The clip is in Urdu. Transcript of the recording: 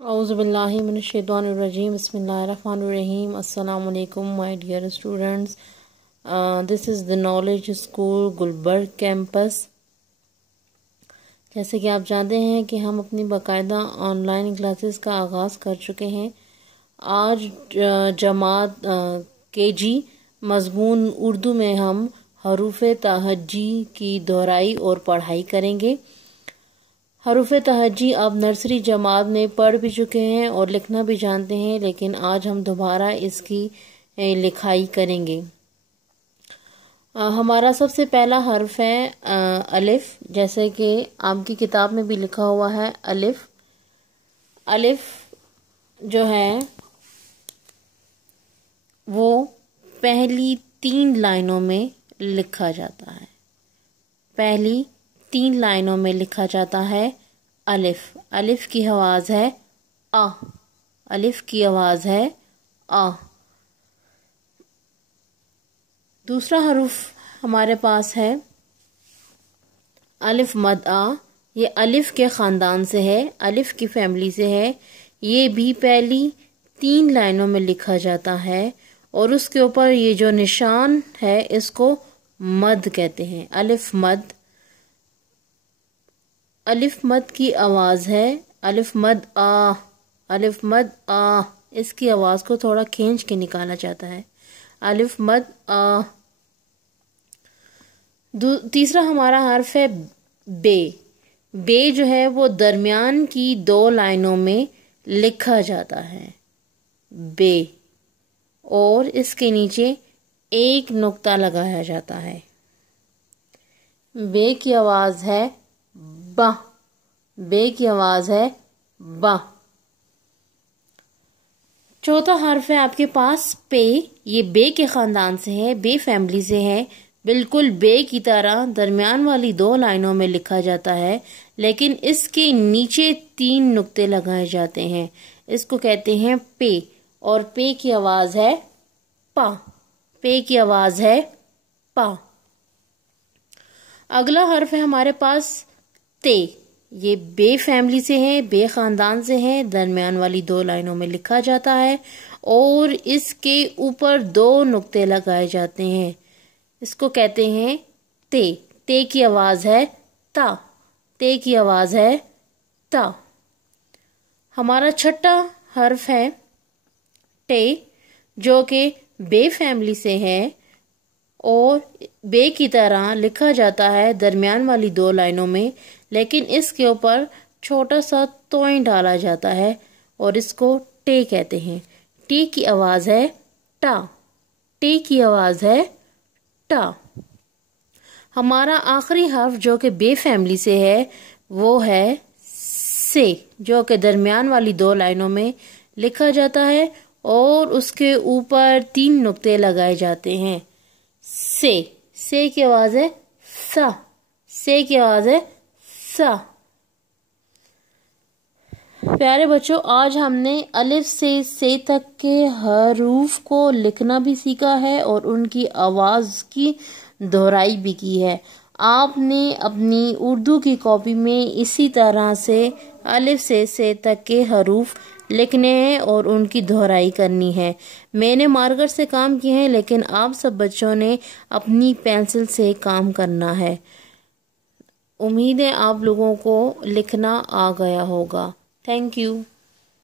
اعوذ باللہ من الشیطان الرجیم بسم اللہ الرحمن الرحیم السلام علیکم my dear students. This is the Knowledge School Gulberg campus. جیسے کہ آپ جانتے ہیں کہ ہم اپنی باقاعدہ آن لائن کلاسز کا آغاز کر چکے ہیں. آج جماعت KG مضمون اردو میں ہم حروف تہجی کی دہرائی اور پڑھائی کریں گے. حروف تہجی آپ نرسری جماعت میں پڑھ بھی چکے ہیں اور لکھنا بھی جانتے ہیں، لیکن آج ہم دوبارہ اس کی لکھائی کریں گے. ہمارا سب سے پہلا حرف ہے الف، جیسے کہ آپ کی کتاب میں بھی لکھا ہوا ہے الف. الف جو ہے وہ پہلی 3 لائنوں میں لکھا جاتا ہے. پہلی 3 لائنوں میں لکھا جاتا ہے الف. الف کی آواز ہے آ. الف کی آواز ہے آ. دوسرا حرف ہمارے پاس ہے الف مد آ. یہ الف کے خاندان سے ہے، الف کی فیملی سے ہے. یہ بھی پہلی 3 لائنوں میں لکھا جاتا ہے اور اس کے اوپر یہ جو نشان ہے اس کو مد کہتے ہیں. الف مد. الف مد کی آواز ہے الف مد آ. الف مد آ. اس کی آواز کو تھوڑا کھینچ کے نکالا جاتا ہے. الف مد آ. تیسرا ہمارا حرف ہے بے. بے جو ہے وہ درمیان کی 2 لائنوں میں لکھا جاتا ہے. بے. اور اس کے نیچے ایک نقطہ لگایا جاتا ہے. بے کی آواز ہے با. بے کی آواز ہے با. چوتھا حرف ہے آپ کے پاس پے. یہ بے کے خاندان سے ہے، بے فیملی سے ہے. بالکل بے کی طرح درمیان والی 2 لائنوں میں لکھا جاتا ہے، لیکن اس کے نیچے 3 نقطے لگائے جاتے ہیں. اس کو کہتے ہیں پے. اور پے کی آواز ہے پا. پے کی آواز ہے پا. اگلا حرف ہے ہمارے پاس تے. یہ بے فیملی سے ہے، بے خاندان سے ہے. درمیان والی 2 لائنوں میں لکھا جاتا ہے اور اس کے اوپر 2 نقطے لگائے جاتے ہیں. اس کو کہتے ہیں تے. تے کی آواز ہے تا. تے کی آواز ہے تا. ہمارا چھٹا حرف ہے ٹے، جو کہ بے فیملی سے ہے اور بے کی طرح لکھا جاتا ہے درمیان والی 2 لائنوں میں، لیکن اس کے اوپر چھوٹا سا توئیں ڈالا جاتا ہے اور اس کو ٹے کہتے ہیں. ٹے کی آواز ہے ٹا. ٹے کی آواز ہے ٹا. ہمارا آخری حرف جو کہ بے فیملی سے ہے وہ ہے سے، جو کہ درمیان والی 2 لائنوں میں لکھا جاتا ہے اور اس کے اوپر 3 نقطے لگائے جاتے ہیں. سے. سے کی آواز ہے سا. سے کی آواز ہے سا. پیارے بچوں، آج ہم نے الف سے تک کے حروف کو لکھنا بھی سیکھا ہے اور ان کی آواز کی دہرائی بھی کی ہے. آپ نے اپنی اردو کی کاپی میں اسی طرح سے الف سے تک کے حروف لکھنے ہیں اور ان کی دہرائی کرنی ہے. میں نے مارکر سے کام کیے ہیں، لیکن آپ سب بچوں نے اپنی پینسل سے کام کرنا ہے. امید ہے آپ لوگوں کو لکھنا آ گیا ہوگا. Thank you.